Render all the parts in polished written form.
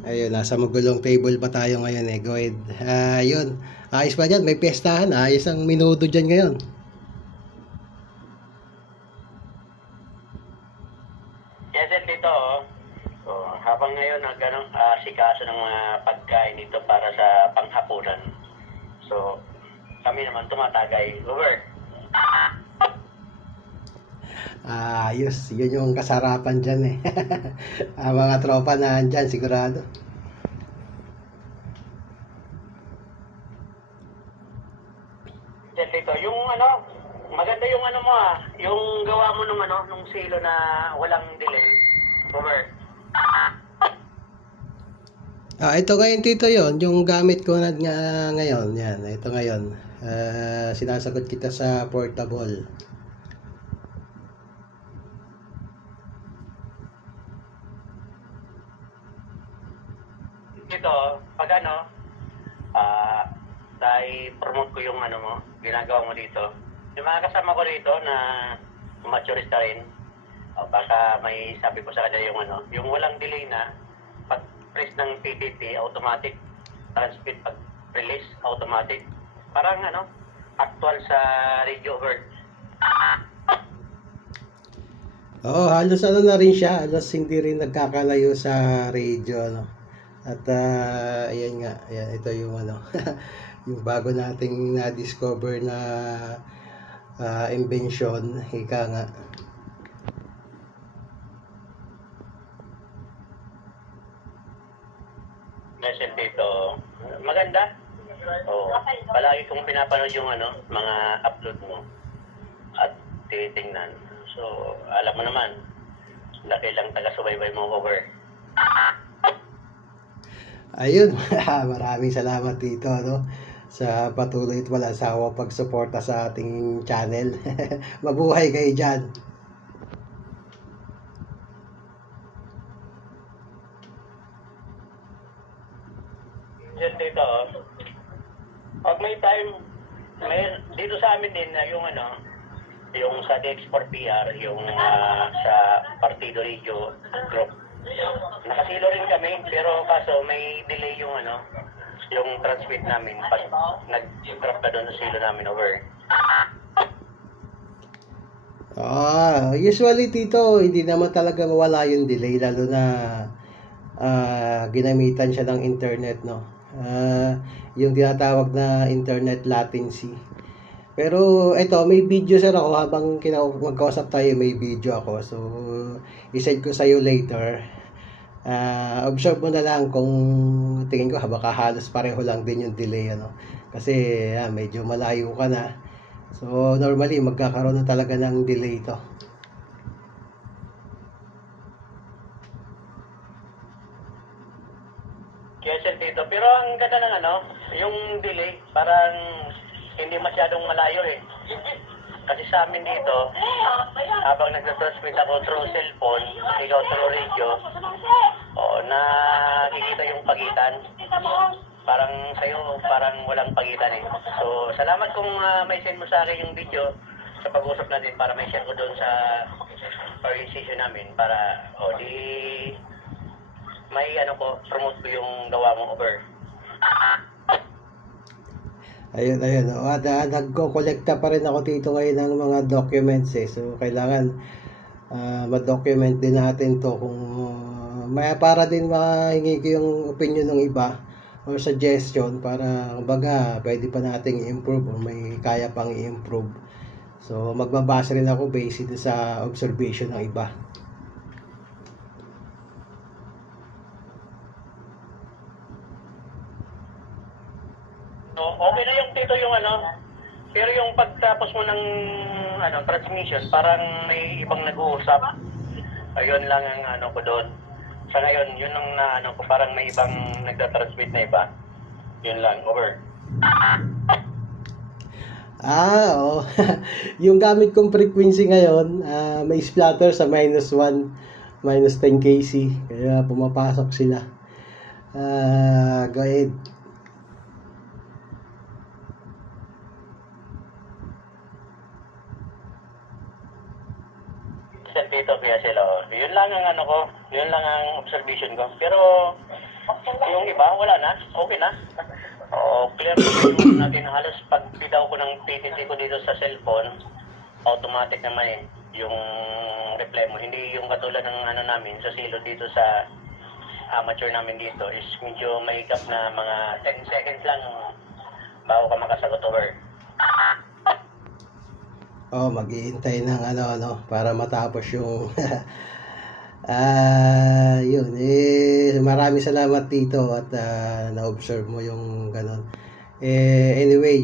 Ayun, nasa magulong table pa tayo ngayon eh. Go ahead. Ayun. Ayos pa dyan. May piyestahan. Ayos ang minudo dyan ngayon. Yes, and dito, oh. So, habang ngayon, sikaso ng mga pagkain dito para sa panghapunan. So, kami naman tumatagay. Over. Ayos. Yun yung kasarapan dyan eh. Mga tropa na dyan, sigurado. Yes, dito. Yung maganda yung mo yung gawa mo nung silo na walang delay. Over. Ito ngayon tito yon yung gamit ko na ngayon. Yan, ito ngayon. Sinasagot kita sa portable. Dito, pag promote ko yung mo, ginagawa mo dito. Yung mga kasama ko dito na maturista rin, baka may sabi ko sa kanya yung walang delay na, pag press ng PPT, automatic, transmit pag release, automatic. Parang actual sa radio word. Oo, halos na rin siya. Halos hindi rin nagkakalayo sa radio, At ayan nga, ayan, ito yung yung bago nating na-discover na invention, ika nga. Message dito, maganda. Palagi kong pinapanood yung mga upload mo at titingnan. So, alam mo naman, laki lang taga-subaybay mo, over. Ayun, maraming salamat dito, sa patuloy at walang sawa pagsuporta sa ating channel. Mabuhay kayo dyan. Yes, dito. Pag may time, dito sa amin din na yung sa DX4 PR, yung sa Partido Radio Group. Nakasilo rin kami, pero kaso may delay yung yung transmit namin pag nag-drop na doon sa silo namin, over. Usually dito, hindi naman talaga mawala yung delay, lalo na ginamitan siya ng internet, yung tinatawag na internet latency. Pero ito, may video sir ako habang magkausap tayo, may video ako. So, isend ko sa'yo later. Observe mo na lang kung tingin ko baka halos pareho lang din yung delay, Kasi medyo malayo ka na. So, normally magkakaroon na talaga ng delay ito. Yes, dito. Pero ang ganda ng yung delay, parang hindi masyadong malayo eh. Kasi sa amin dito, habang nagtatransmit ako through cellphone, ikaw through radio, nakikita yung pagitan. Parang sa'yo, parang walang pagitan eh. So, salamat kung may send mo sa akin yung video sa pag-usap natin para may share ko doon sa organization namin para, may promote ko yung gawa mo, over. Ayun. Nagko-kolekta pa rin ako dito ngayon ng mga documents eh. So, kailangan ma-document din natin to kung para din mahingi ko yung opinion ng iba or suggestion para kumbaga pwede pa nating i-improve o may kaya pang i-improve. So, magbabase rin ako based sa observation ng iba. Okay na yung dito yung pero yung pagtapos mo ng transmission, parang may ibang nag-uusap. Ayun lang ang ko doon. Sa ngayon, yun ang ko, parang may ibang nagtatransmit na iba. Yun lang, over. Oo. Yung gamit kong frequency ngayon, may splatter sa -1, -10 kc. Kaya pumapasok sila. Go ahead. Dito kaya sila. Yun lang ang yun lang ang observation ko. Pero Yung iba, wala na. Okay na. Oo, clear yung natin. Halos pag bidaw ko ng PTT ko dito sa cellphone, automatic naman eh. Yung reply mo. Hindi yung katulad ng ano namin sa silo dito sa amateur namin dito is medyo mahigap na mga 10 seconds lang bago ka makasagot over. Maghihintay ng ano para matapos yung yun maraming salamat dito at na-observe mo yung ganon. Anyway,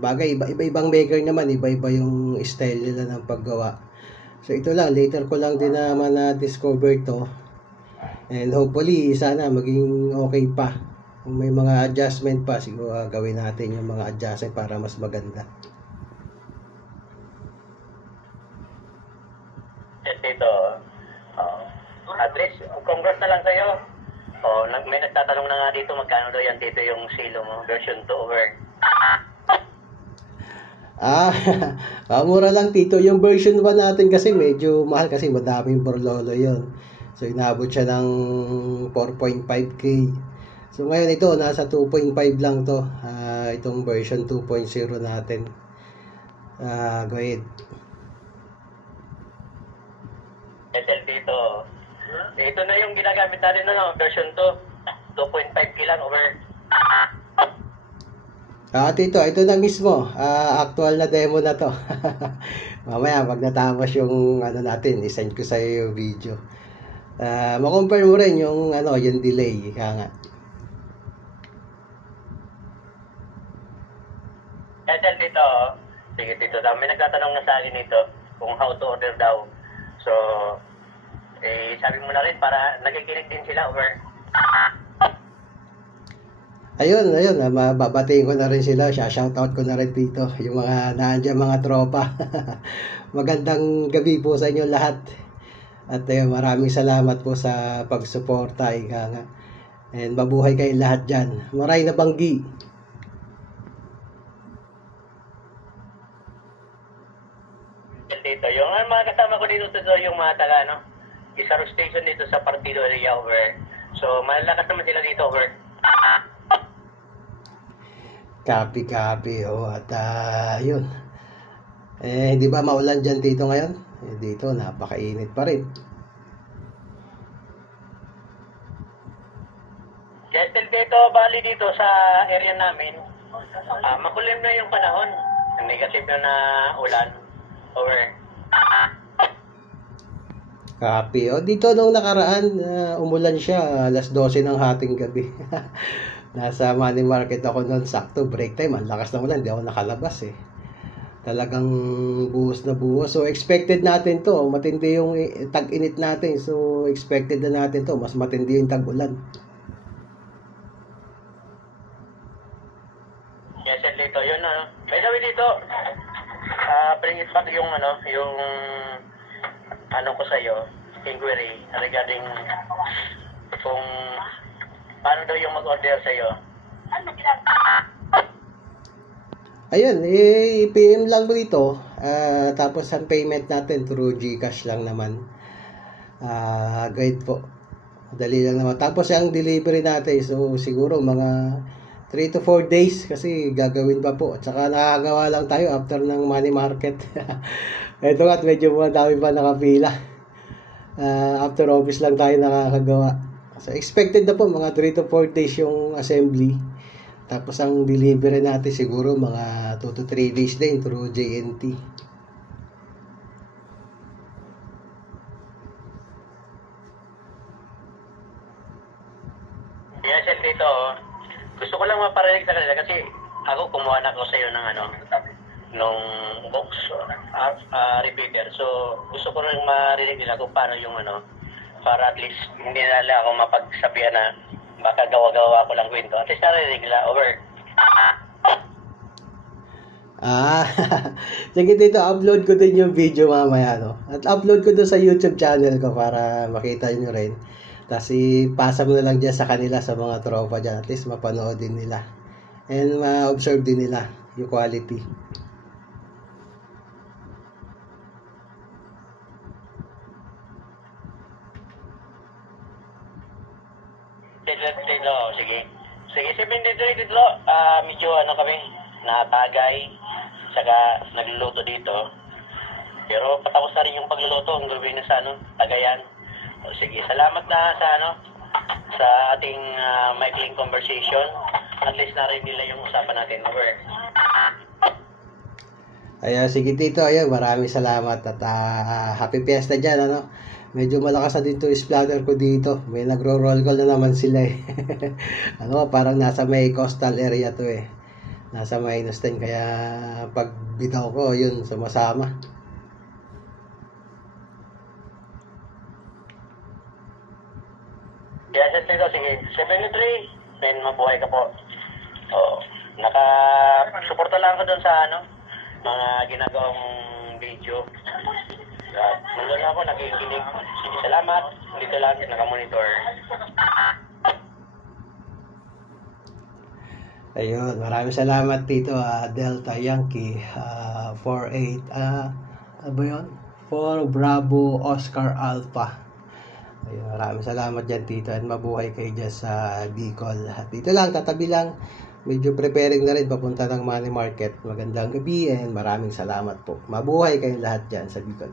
bagay iba-ibang maker naman, iba-iba yung style nila ng paggawa. So ito lang, later ko lang din naman na discover to. And hopefully sana maging okay pa. Kung may mga adjustment pa, siguro gawin natin yung mga adjustment para mas maganda. Dito, at least, congrats na lang sa'yo. May nagtatanong na nga dito, magkano daw yan dito yung silo mo, version 2 over. Mura lang tito. Yung version 1 natin kasi medyo mahal kasi madaming borlolo yon. So inabot siya ng 4.5k. So ngayon ito nasa 2.5 lang to. Itong version 2.0 natin. Go ahead. Dito. Ito na yung ginagamit natin na version 2. 2.5k lang over. Tito, ito na mismo. Actual na demo na to. Mamaya, pag natapos yung ano natin, isend ko sa iyo yung video. Ma-compare mo rin yung yung delay. Kaya nga. Dito. Sige, dito. May nagtatanong na sa akin dito kung how to order daw. So, sabi mo na rin para nakikinig din sila over. Ayun, mababatiin ko na rin sila, shoutout ko na rin dito, yung mga nandiyan mga tropa. Magandang gabi po sa inyo lahat. At maraming salamat po sa pagsuporta, ika nga. And mabuhay kayo lahat dyan. Maray na banggi. Dito, yung mga kasama ko dito yung mga taga, Isaro Station dito sa Partido area over. So, malakas naman sila dito over. Copy. At yun. Hindi ba maulan dyan dito ngayon? Dito, napakainit pa rin. Dito, bali dito sa area namin, makulim na yung panahon. Negative na ulan. Over. Copy. Dito nung nakaraan, umulan siya, alas 12 ng hating gabi. Nasa money market ako noon, sakto break time, ang lakas ng ulan, hindi ako nakalabas Talagang buhos na buhos. So expected natin to, matindi yung tag-init natin. So expected na natin to, mas matindi yung tag-ulan. Yes, dito, yun By the way dito, bring it back yung yung ko sa iyo, inquiry regarding kung paano daw yung mag-order sa iyo. Ayun, PM lang mo dito. Tapos ang payment natin through GCash lang naman. Guide po. Dali lang naman. Tapos ang delivery natin, so siguro mga 3 to 4 days kasi gagawin pa po. At saka nakagawa lang tayo after ng money market. Ito nga, medyo madami pa nakapila. After office lang tayo nakakagawa. So expected na po mga 3 to 4 days yung assembly. Tapos ang delivery natin siguro mga 2 to 3 days din through JNT. Yes, dito. Gusto ko lang maparinig sa kanila kasi ako kumuha na ako sa iyo ng nung box repeater. So gusto ko rin marinig nila kung paano yung para at least hindi nila ako mapagsabihan na baka gawa-gawa ko lang kwento. At least narinig nila over. Sige dito, upload ko din yung video mamaya At upload ko doon sa YouTube channel ko para makita nyo rin. Tapos ipasa mo na lang dyan sa kanila, sa mga tropa dyan. At least mapanood din nila. And ma-observe din nila yung quality. Tito, sige. Sige, 73 Tito. Medyo ano kami, natagay, saka nagluluto dito. Pero patapos na rin yung pagluluto, ang gawin na sa Tagayan. O, sige, salamat na sa sa ating maikling conversation. At least na rin nila yung usapan natin over. Ayan, sige Tito, ayan, maraming salamat at happy fiesta dyan, ano. Medyo malakas na din to splatter ko dito. May nagro-roll call na naman sila eh. Ano, parang nasa may coastal area to eh. Nasa -10 kaya pag bitaw ko, yun, sumasama. Yes, Tito, sige. 73, then mabuhay ka po. Oo. Naka-suporta lang ako doon sa mga ginagawang video. Nandun ako, nakikinig. Sige, salamat. Dito lang, naka-monitor. Ayun, maraming salamat Tito, Delta Yankee 48 ano ba yun? 4 Bravo Oscar Alpha. Ayun, maraming salamat dyan Tito at mabuhay kayo dyan sa Bicol. At dito lang, tatabi lang, medyo preparing na rin papunta ng money market. Magandang gabi and maraming salamat po. Mabuhay kayong lahat dyan sa Bicol.